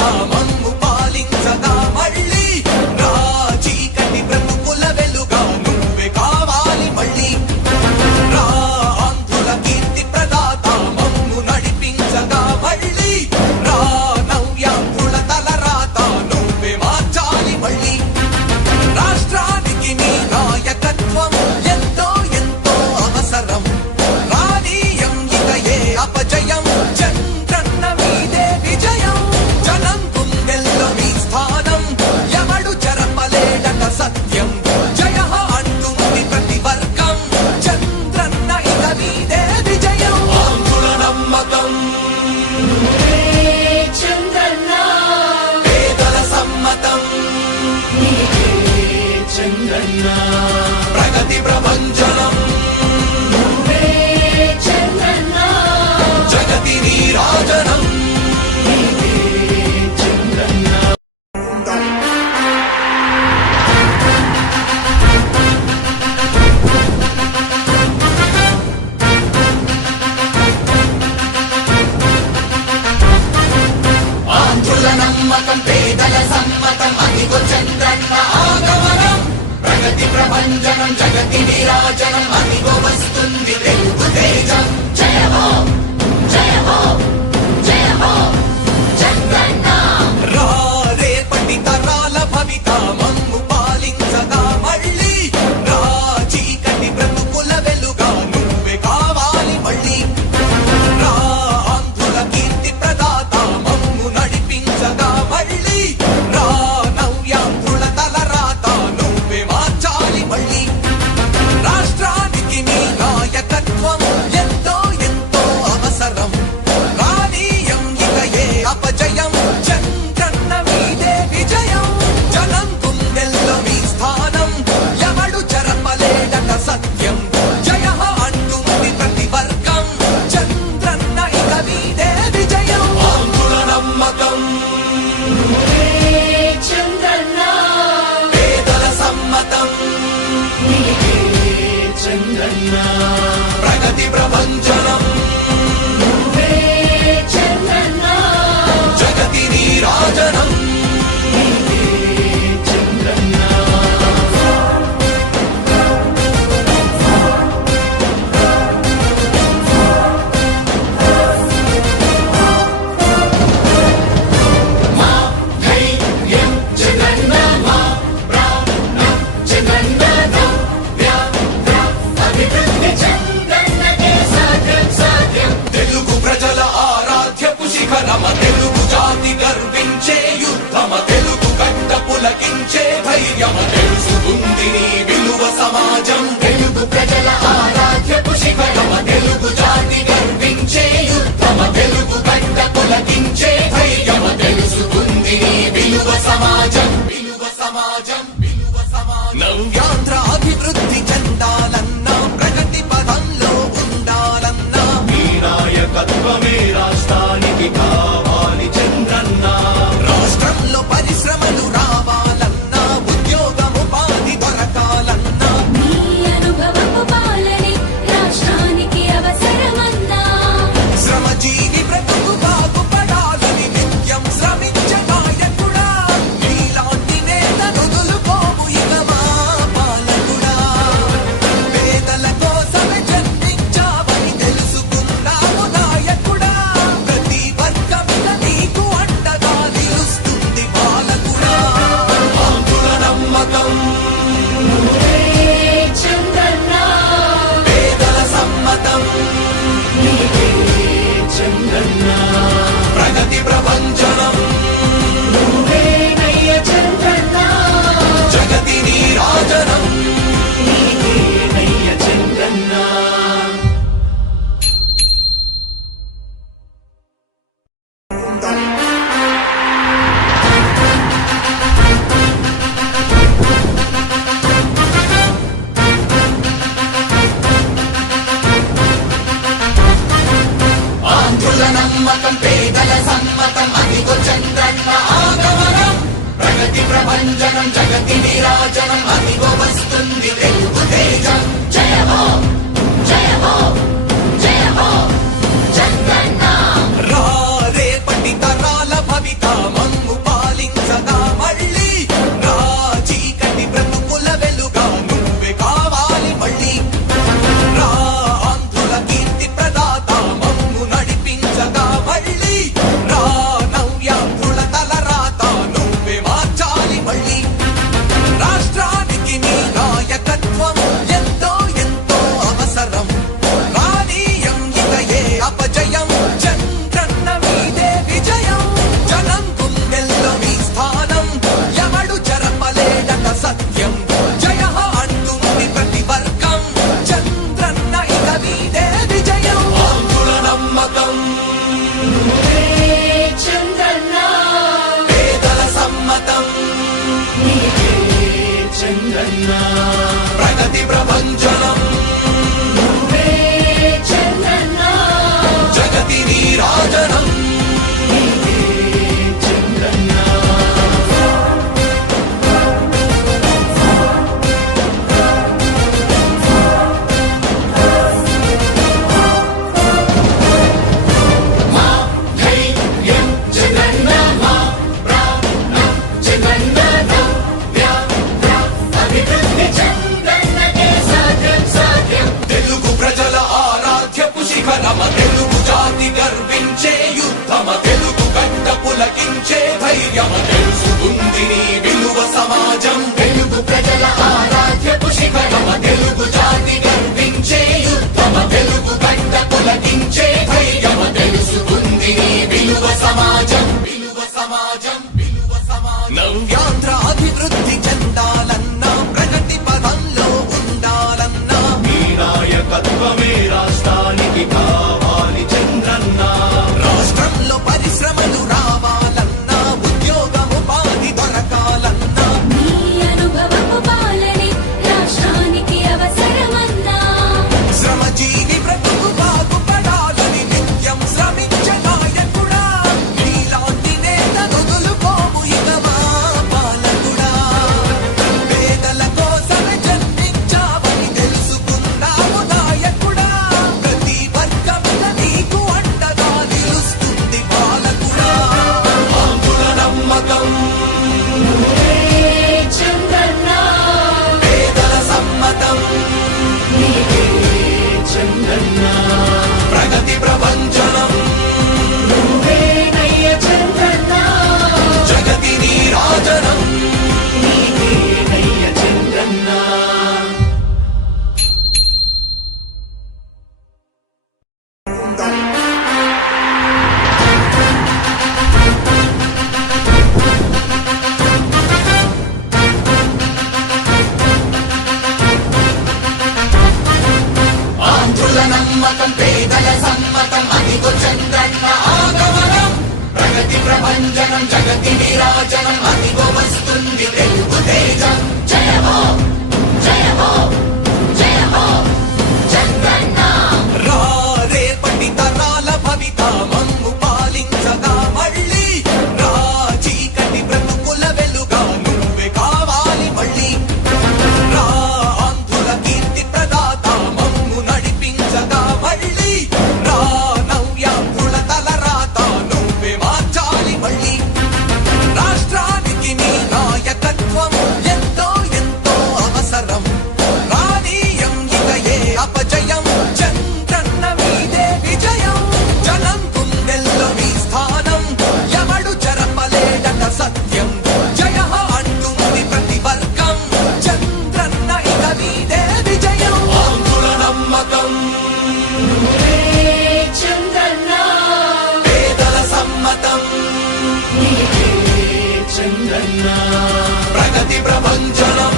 భవిత మమ్ము పాలించగా మళ్ళీ రా చీకటి బ్రతుకుల వెలుగా నువ్వే కావాలి మళ్ళీ రా ఆంధ్రుల కీర్తి ప్రదాత మమ్ము నడిపించగా మళ్ళీ రా నవ్యాంధ్రుల తలరాత నువ్వే మార్చాలి మళ్ళీ రాష్ట్రానికి నీ నాయకత్వం ఎంతో ఎంతో అవసరం రానీయం ఇక ఏ అపజయం చంద్రన్న మీదే విజయం జనం గుండెల్లో మీ స్థానం ఎవడు చెరపలేడట సత్యం జయ అంటుంది ప్రతి వర్గం చంద్రన్న ఇక మీదే విజయం ఆంధ్రుల నమ్మకం చంద్రన్న పేదల సమ్మతం చంద్రన్న ప్రగతి ప్రభంజనం చంద్రన్న జగతి నీరాజనం చంద్రన్న ఆంధ్రుల నమ్మకం పేదల సమ్మతం అదిగో చంద్రన్న ఆగమనం ప్రగతి ప్రభంజనం జగతి నీరాజనం అదిగో వస్తుంది తెలుగు తేజం జయ హో జయ హో జయ హో చంద్రన్న రా రేపటి తరాల భవిత మమ్ము పాలించగా మళ్ళీ రా చీకటి బ్రతుకుల వెలుగా నువ్వే కావాలి మళ్ళీ రా ఆంధ్రుల కీర్తి ప్రదాత మమ్ము నడిపించగా మళ్ళీ రా నవ్యాంధ్రుల తలరాత నువ్వే మార్చాలి మళ్ళీ రాష్ట్రానికి నీ నాయకత్వం ఎంతో ఎంతో అవసరం రానీయం ఇక ఏ అపజయం చంద్రన్న మీదే విజయం జనం గుండెల్లో మీ స్థానం ఎవడు చెరపలేడట సత్యం జయ అంటుంది ప్రతి వర్గం చంద్రన్న ఇక మీదే విజయం ఆంధ్రుల నమ్మకం చంద్రన్న పేదల సమ్మతం చంద్రన్న ప్రగతి ప్రభంజనం చంద్రన్న జగతి నీరాజనం చంద్రన్న మా ధైర్యం చంద్రన్న మా ప్రాణం చంద్రన్న నవ్య అభివృద్ధి చంద్రన్నకే సాధ్యం సాధ్యం తెలుగు ప్రజల ఆరాధ్యపు శిఖరమ తెలుగు జాతి గర్వించే యుద్ధమ తెలుగు గడ్డ పులకించే ధైర్యమ తెలుసుకుంది నీ విలువ సమాజం తెలుగు ప్రజల ఆరాధ్యపు శిఖరమ తెలుగు జాతి గర్వించే యుద్ధమ తెలుగు గడ్డ పులకించే ధైర్యమ తెలుసుకుంది నీ విలువ సమాజం విలువ సమాజం విలువ సమాజం నవ్యాంధ్ర అభివృద్ధి చెందాలన్నా ప్రగతి పదంలో ఉండాలన్నా నీ నాయకత్వమే రాష్ట్రానికి కావాలి చంద్రన్న రాష్ట్రంలో పరిశ్రమలు రావాలన్నా ఉద్యోగం ఉపాధి దొరకాలన్నా నీ అనుభవపు పాలనే రాష్ట్రానికి అవసరమన్నా శ్రమజీవి బ్రతుకు బాగుపడాలని నిత్యం శ్రమించే నాయకుడా నీలాంటి నేత నుదులుకోము ఇక మా పాలకుడా పేదల కోసమే జన్మించావని తెలుసుకున్నావు నాయకుడా ప్రతి వర్గమిక నీకు అండగా నిలుస్తుంది పాలకుడా ఆంధ్రుల నమ్మకం చంద్రన్న పేదల సమ్మతం చంద్రన్న ప్రగతి ప్రభంజనం నువ్వేనయ్య చంద్రన్న జగతి నీరాజనం నీకేనయ్య చంద్రన్న ఆంధ్రుల నమ్మకం పేదల సమ్మతం అదిగో చంద్రన్న ఆగమనం ప్రగతి ప్రభంజనం జగతి నీరాజనం అదిగో వస్తుంది తెలుగు తేజం జయ హో జయ హో జయ హో చంద్రన్న రా రేపటి తరాల భవిత చంద్రన్న ప్రగతి ప్రభంజనం నువ్వే చంద్రన్న జగతి నీరాజనం చంద్రన్న మా ధైర్యం చంద్రన్న మా ప్రాణం చంద్రన్న నవ్య అభివృద్ధి చంద్రన్నకే సాధ్యం సాధ్యం తెలుగు ప్రజల ఆరాధ్యపు శిఖరమ తెలుగు జాతి గర్వించే యుద్ధమ తెలుగు గడ్డ పులకించే ధైర్యమ తెలుసుకుంది నీ విలువ సమాజం తెలుగు ప్రజల ఆరాధ్యపు శిఖరమ తెలుగు జాతి గర్వించే యుద్ధమ తెలుగు గడ్డ పులకించే ధైర్యమ తెలుసుకుంది నీ విలువ సమాజం విలువ సమాజం విలువ సమాజం నవ్యాంధ్ర అభివృద్ధి చెందాలన్నా ప్రగతి పదంలో ఉండాలన్నా నీ నాయకత్వమే రాష్ట్రానికి కావాలి చంద్రన్న రాష్ట్రంలో పరిశ్రమలు రావాలన్నా ఉద్యోగం ఉపాధి దొరకాలన్నా నీ అనుభవపు పాలనే రాష్ట్రానికి అవసరమన్నా శ్రమజీవి బ్రతుకు బాగుపడాలని నిత్యం శ్రమించే నాయకుడా నీలాంటి నేత వదులుకోము ఇక మా పాలకుడా పేదల కోసమే జన్మించావని తెలుసుకున్నావు నాయకుడా ప్రతి వర్గమున నీకు అండగా నిలుస్తుంది పాలకుడా ఆంధ్రుల నమ్మకం నువ్వే చంద్రన్న పేదల సమ్మతం నీవే చంద్రన్న ప్రగతి ప్రభంజనం నువ్వే నయ్య చంద్రన్న జగతి నీరాజనం నయ్య చంద్రన్న ఆంధ్రుల నమ్మకం పేదల సమ్మతం అదిగో చంద్రన్న ఆగమనం ప్రగతి ప్రభంజనం జగతి నీరాజనం అదిగో వస్తుంది తెలుగు తేజం జయ హో జయ హో జయ హో చంద్రన్న రా రేపటి తరాల భవిత మమ్ము పాలించగా మళ్ళీ రా చీకటి బ్రతుకుల వెలుగా నువ్వే కావాలి మళ్ళీ రా ఆంధ్రుల కీర్తి ప్రదాత మమ్ము నడిపించగా మళ్ళీ రా నవ్యాంధ్రుల తలరాత నువ్వే మార్చాలి మళ్ళీ రాష్ట్రానికి నీ నాయకత్వం ఎంతో ఎంతో అవసరం రానీయం ఇక ఏ అపజయం చంద్రన్న మీదే విజయం జనం గుండెల్లో మీ స్థానం ఎవడు చెరపలేడట సత్యం జయ అంటుంది ప్రతి వర్గం చంద్రన్న ఇక మీదే విజయం ఆంధ్రుల నమ్మకం నువ్వే చంద్రన్న పేదల సమ్మతం నీవే చంద్రన్న ప్రగతి ప్రభంజనం